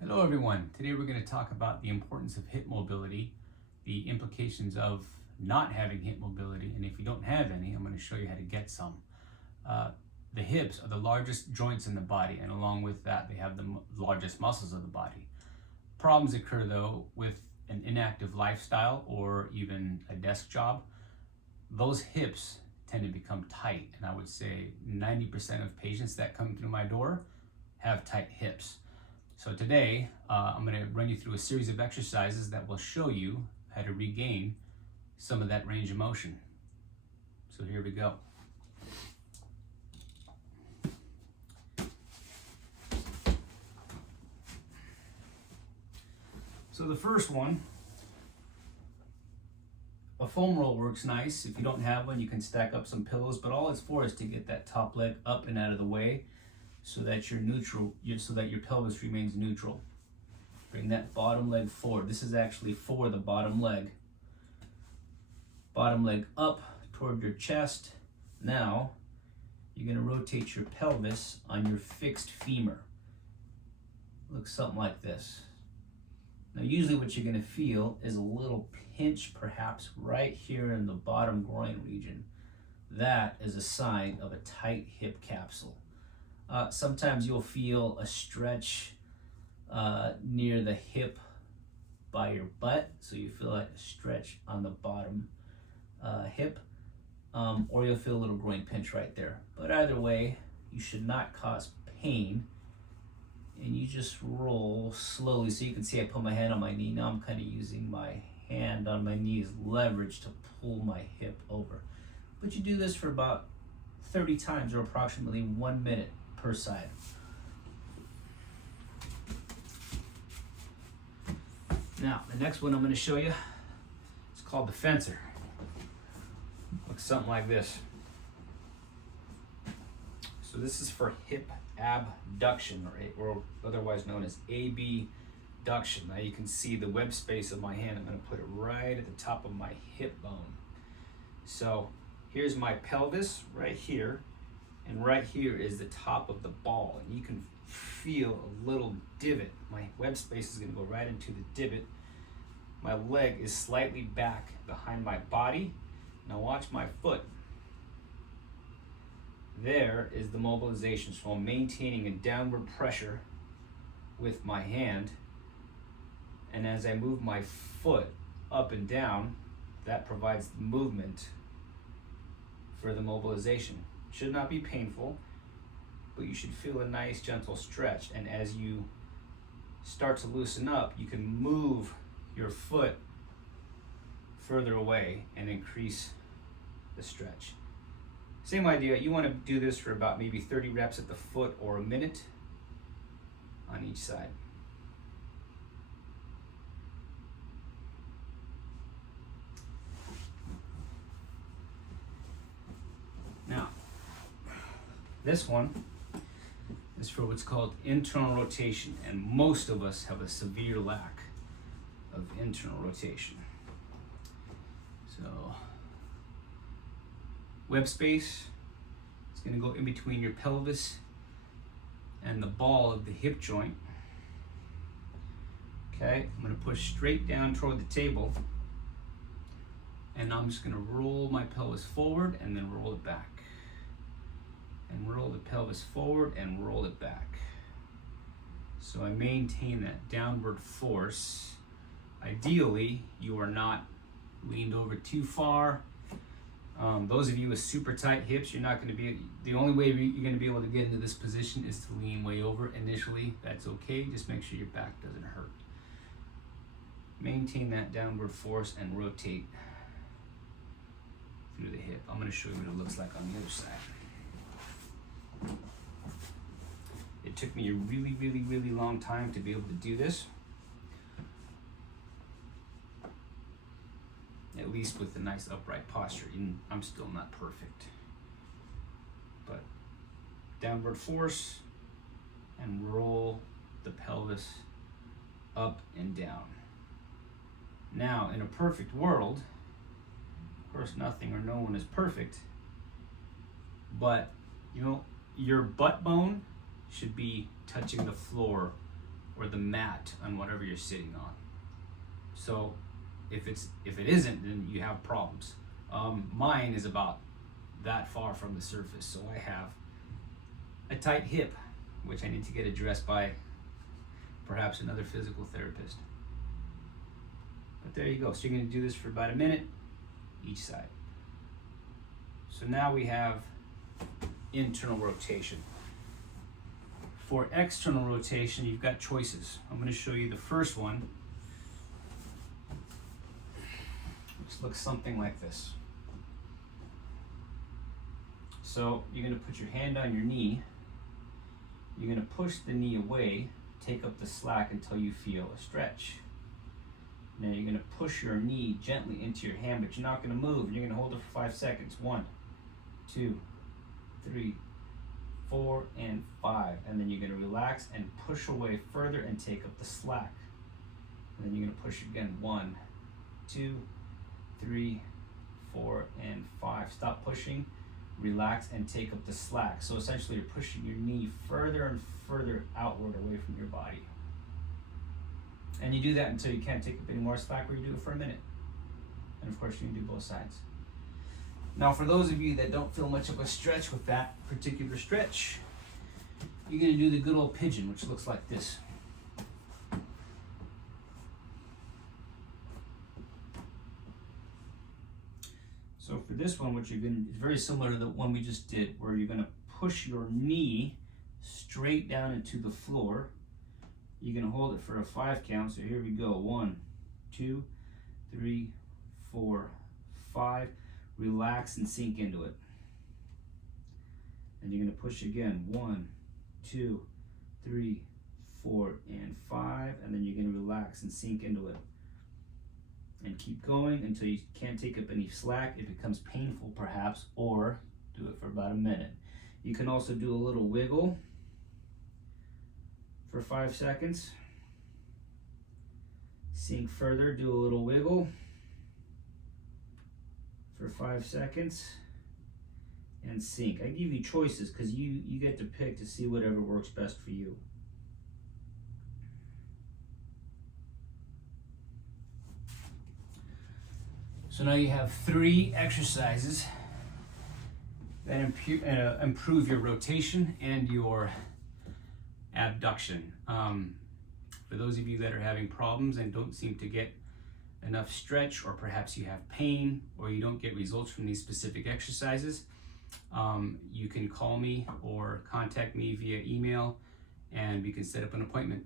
Hello everyone. Today we're going to talk about the importance of hip mobility, the implications of not having hip mobility, and if you don't have any, I'm going to show you how to get some. The hips are the largest joints in the body, and along with that they have the largest muscles of the body. Problems occur though with an inactive lifestyle or even a desk job. Those hips tend to become tight, and I would say 90% of patients that come through my door have tight hips. So today, I'm going to run you through a series of exercises that will show you how to regain some of that range of motion. So here we go. So the first one, a foam roll works nice. If you don't have one, you can stack up some pillows, but all it's for is to get that top leg up and out of the way, so that you're neutral, so that your pelvis remains neutral. Bring that bottom leg forward. This is actually for the bottom leg. Bottom leg up toward your chest. Now, you're gonna rotate your pelvis on your fixed femur. Looks something like this. Now, usually what you're gonna feel is a little pinch, perhaps right here in the bottom groin region. That is a sign of a tight hip capsule. Sometimes you'll feel a stretch near the hip by your butt, so you feel like a stretch on the bottom hip, or you'll feel a little groin pinch right there. But either way, you should not cause pain, and you just roll slowly. So you can see I put my hand on my knee. Now I'm kind of using my hand on my knee as leverage to pull my hip over. But you do this for about 30 times, or approximately 1 minute per side. Now, the next one I'm going to show you is called the fencer. Looks something like this. So this is for hip abduction, or otherwise known as abduction. Now you can see the web space of my hand. I'm going to put it right at the top of my hip bone. So here's my pelvis right here. And right here is the top of the ball, and you can feel a little divot. My web space is going to go right into the divot. My leg is slightly back behind my body. Now watch my foot. There is the mobilization. So I'm maintaining a downward pressure with my hand, and as I move my foot up and down, that provides the movement for the mobilization. Should not be painful, but you should feel a nice gentle stretch. And as you start to loosen up, you can move your foot further away and increase the stretch. Same idea, you want to do this for about maybe 30 reps at the foot, or a minute on each side. Now, this one is for what's called internal rotation, and most of us have a severe lack of internal rotation. So, web space is going to go in between your pelvis and the ball of the hip joint. Okay, I'm going to push straight down toward the table, and I'm just going to roll my pelvis forward and then roll it back. And roll the pelvis forward and roll it back. So I maintain that downward force. Ideally, you are not leaned over too far. Those of you with super tight hips, you're not going to be, the only way you're going to be able to get into this position is to lean way over initially. That's okay, just make sure your back doesn't hurt. Maintain that downward force and rotate through the hip. I'm going to show you what it looks like on the other side. It took me a really long time to be able to do this, at least with a nice upright posture. And I'm still not perfect, but downward force and roll the pelvis up and down. Now, in a perfect world, of course nothing or no one is perfect, but you know, your butt bone should be touching the floor or the mat on whatever you're sitting on. So if it isn't, then you have problems. Mine is about that far from the surface, so I have a tight hip, which I need to get addressed by perhaps another physical therapist. But there you go. So you're going to do this for about a minute each side. So now we have internal rotation. For external rotation, you've got choices. I'm going to show you the first one, which looks something like this. So you're going to put your hand on your knee. You're going to push the knee away, take up the slack until you feel a stretch. Now you're going to push your knee gently into your hand, but you're not going to move. You're going to hold it for 5 seconds. 1, 2, 3, 4, and 5. And then you're going to relax and push away further and take up the slack. And then you're going to push again. 1, 2, 3, 4, and 5. Stop pushing, relax, and take up the slack. So essentially you're pushing your knee further and further outward away from your body. And you do that until you can't take up any more slack, where you do it for a minute. And of course you can do both sides. Now for those of you that don't feel much of a stretch with that particular stretch, you're going to do the good old pigeon, which looks like this. So for this one, what you're going to do is very similar to the one we just did, where you're going to push your knee straight down into the floor. You're going to hold it for a 5 count. So here we go. 1, 2, 3, 4, 5. Relax and sink into it. And you're going to push again. 1, 2, 3, 4, and 5. And then you're going to relax and sink into it. And keep going until you can't take up any slack. It becomes painful perhaps, or do it for about a minute. You can also do a little wiggle for 5 seconds. Sink further, do a little wiggle for 5 seconds, and sink. I give you choices because you get to pick to see whatever works best for you. So now you have 3 exercises that improve your rotation and your abduction. For those of you that are having problems and don't seem to get enough stretch, or perhaps you have pain, or you don't get results from these specific exercises, you can call me or contact me via email, and we can set up an appointment.